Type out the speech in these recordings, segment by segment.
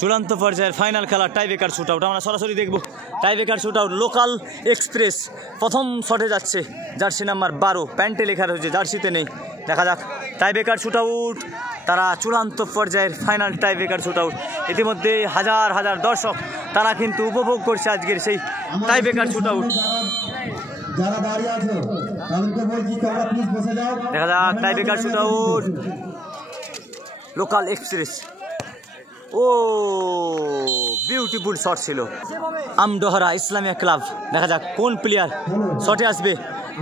চূড়ান্ত পর্যায়ের ফাইনাল খেলার টাইব্রেকার শুট আউট আমরা সরাসরি দেখব। Tiebreaker shoot out local express প্রথম শটে যাচ্ছে, জার্সি নাম্বার 12, প্যান্টে লেখা রয়েছে, জার্সিতে নেই। দেখা যাক টাইব্রেকার শুট আউট, তারা চূড়ান্ত পর্যায়ের ফাইনাল টাইব্রেকার শুট আউট। ইতিমধ্যে হাজার হাজার দর্শক তারা কিন্তু উপভোগ করছে আজকের সেই টাইব্রেকার শুট আউট। দেখা যাক tiebreaker shoot out local express. ও বিউটিফুল শট ছিল। আমডহরা ইসলামিয়া ক্লাব, দেখা যাক কোন প্লেয়ার শটে আসবে,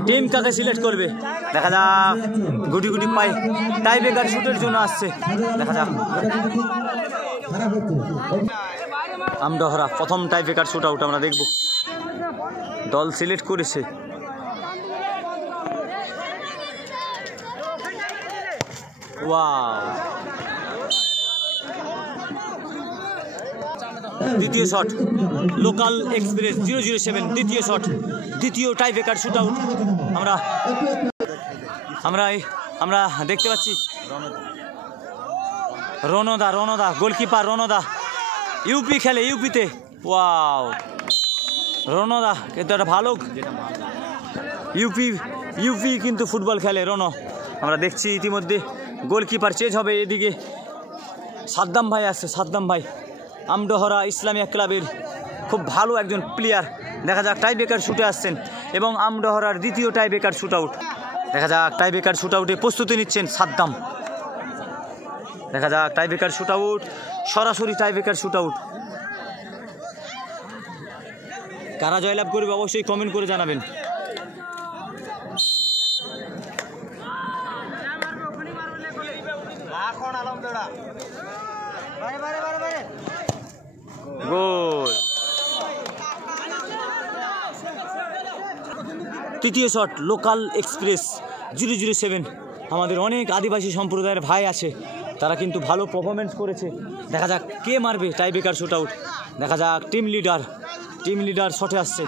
টিম কাকে সিলেক্ট করবে। দেখা যাক গুটি গুটি পাই টাইব্রেকার শুটের জন্য আসছে। দেখা যাক আমডহরা প্রথম টাইব্রেকার শুট আউট আমরা দেখব। দল সিলেক্ট করেছে। ওয়াও, দ্বিতীয় শট লোকাল এক্সপ্রেস 007, দ্বিতীয় শট, দ্বিতীয় টাইব্রেকার শুট আউট আমরা দেখতে পাচ্ছি। রনদা গোলকিপার রনদা, ইউপি খেলে, ইউপিতে। ওয়াও, রনদা কিন্তু একটা ভালো ইউপি কিন্তু ফুটবল খেলে রনো। আমরা দেখছি ইতিমধ্যে গোলকিপার চেঞ্জ হবে। এদিকে সাদ্দাম ভাই আসছে, সাদ্দাম ভাই আমডহরা ইসলামিয়া ক্লাবের খুব ভালো একজন প্লেয়ার। দেখা যাক টাইব্রেকার শুটে আসছেন এবং আমডহরার দ্বিতীয় টাইব্রেকার শুট আউট। দেখা যাক টাইব্রেকার শুট আউটে প্রস্তুতি নিচ্ছেন সাদ্দাম। দেখা যাক টাইব্রেকার শুট আউট, সরাসরি টাইব্রেকার শুট আউট। কারা জয়লাভ করবে অবশ্যই কমেন্ট করে জানাবেন। গোল, তৃতীয় শট লোকাল এক্সপ্রেস 007। আমাদের অনেক আদিবাসী সম্প্রদায়ের ভাই আছে, তারা কিন্তু ভালো পারফরমেন্স করেছে। দেখা যাক কে মারবে টাইব্রেকার শুট আউট। দেখা যাক টিম লিডার শটে আসছে।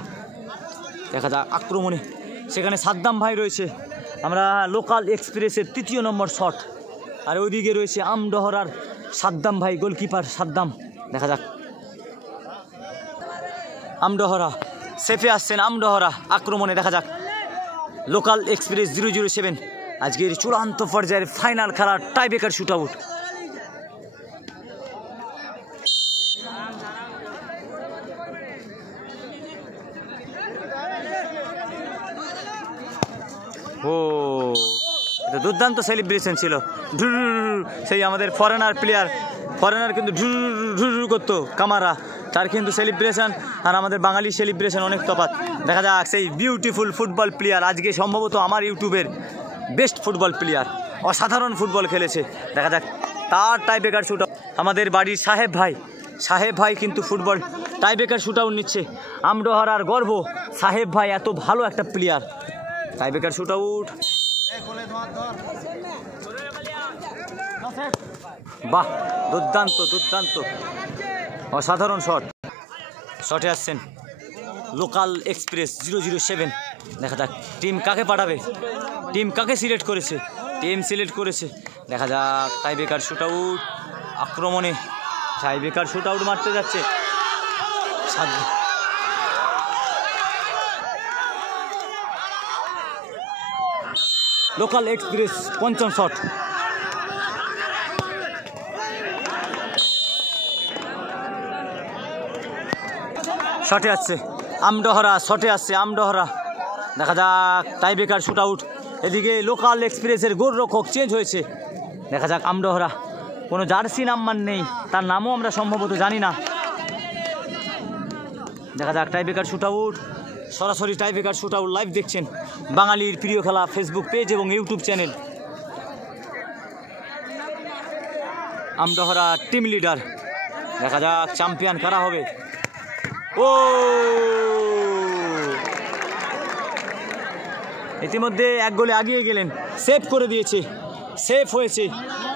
দেখা যাক আক্রমণে সেখানে সাদ্দাম ভাই রয়েছে। আমরা লোকাল এক্সপ্রেসের 3 নম্বর শট, আর ওইদিকে রয়েছে আমডহরার সাদ্দাম ভাই, গোলকিপার সাদ্দাম। দেখা যাক আমডহরা সেফে আসছেন, আমডহরা আক্রমণে। দেখা যাক লোকাল এক্সপ্রেস 007 আজকের চূড়ান্ত পর্যায়ের ফাইনাল খেলার টাইব্রেকার শুট আউট। ও, এটা দুর্দান্ত সেলিব্রেশন ছিল। সেই আমাদের ফরেনার কিন্তু ঢুর করতো কামারা, তার কিন্তু সেলিব্রেশন আর আমাদের বাঙালি সেলিব্রেশন অনেক তফাৎ। দেখা যাক সেই বিউটিফুল ফুটবল প্লেয়ার, আজকে সম্ভবত আমার ইউটিউবের বেস্ট ফুটবল প্লেয়ার, অসাধারণ ফুটবল খেলেছে। দেখা যাক তার টাইব্রেকার শুট আউট। আমাদের বাড়ির সাহেব ভাই কিন্তু ফুটবল টাইব্রেকার শুট আউট নিচ্ছে। আমডহরার গর্ব সাহেব ভাই, এত ভালো একটা প্লেয়ার। টাইব্রেকার শুট আউট, বাহ, দুর্দান্ত অসাধারণ শটে আসছেন লোকাল এক্সপ্রেস 007। দেখা যাক টিম কাকে পাঠাবে, টিম কাকে সিলেক্ট করেছে। দেখা যাক টাইব্রেকার শুট আউট, আক্রমণে টাইব্রেকার শুট আউট মারতে যাচ্ছে লোকাল এক্সপ্রেস 5ম শট। শটে আসছে আমডহরা। দেখা যাক টাইব্রেকার শুট আউট। এদিকে লোকাল এক্সপ্রেসের গোলরক্ষক চেঞ্জ হয়েছে। দেখা যাক আমডহরা, কোনো জার্সি নাম্বার নেই, তার নামও আমরা সম্ভবত জানি না। দেখা যাক টাইব্রেকার শুট আউট, সরাসরি টাইব্রেকার শুট আউট লাইভ দেখছেন বাঙালির প্রিয় খেলা ফেসবুক পেজ এবং YouTube channel. Amdahara team leader. দেখা যাক চ্যাম্পিয়ন কারা হবে। ও, ইতিমধ্যে 1 গোলে আগিয়ে গেলেন, সেভ করে দিয়েছে, সেভ হয়েছে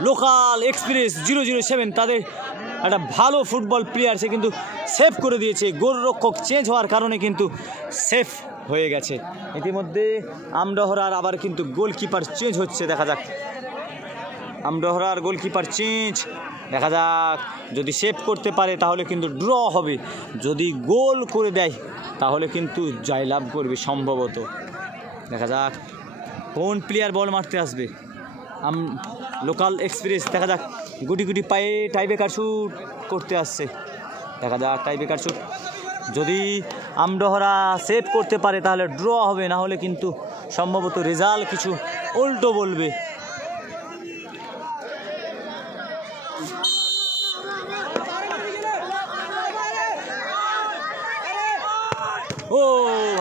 লোকাল এক্সপ্রেস 007। তাদের একটা ভালো ফুটবল প্লেয়ার, সে কিন্তু সেভ করে দিয়েছে। গোলরক্ষক চেঞ্জ হওয়ার কারণে কিন্তু সেভ হয়ে গেছে। ইতিমধ্যে আমডহরার আবার কিন্তু গোলকিপার চেঞ্জ হচ্ছে। দেখা যাক আমডোহরার গোলকিপার চেঞ্জ, দেখা যাক যদি সেভ করতে পারে তাহলে কিন্তু ড্র হবে, যদি গোল করে দেয় তাহলে কিন্তু জয়লাভ করবে সম্ভবত। দেখা যাক কোন প্লেয়ার বল মারতে আসবে। লোকাল এক্সপ্রেস দেখা যাক গুটি গুটি পায়ে টাইব্রেকার শুট করতে আসছে। দেখা যাক টাইব্রেকার শুট যদি আমডোহরা সেভ করতে পারে তাহলে ড্র হবে, না হলে কিন্তু সম্ভবত রেজাল্ট কিছু উল্টো বলবে। ও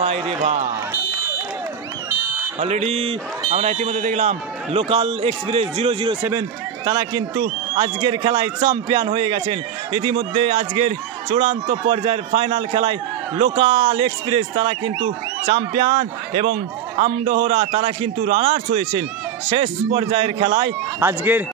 ভাই রে ভাই, অলরেডি আমরা ইতিমধ্যে দেখলাম লোকাল এক্সপ্রেস 007 তারা কিন্তু আজকের খেলায় চ্যাম্পিয়ন হয়ে গেছেন। ইতিমধ্যে আজকের চূড়ান্ত পর্যায়ের ফাইনাল খেলায় লোকাল এক্সপ্রেস তারা কিন্তু চ্যাম্পিয়ন এবং আমডোহরা তারা কিন্তু রানার্স হয়েছেন। শেষ পর্যায়ের খেলায় আজকের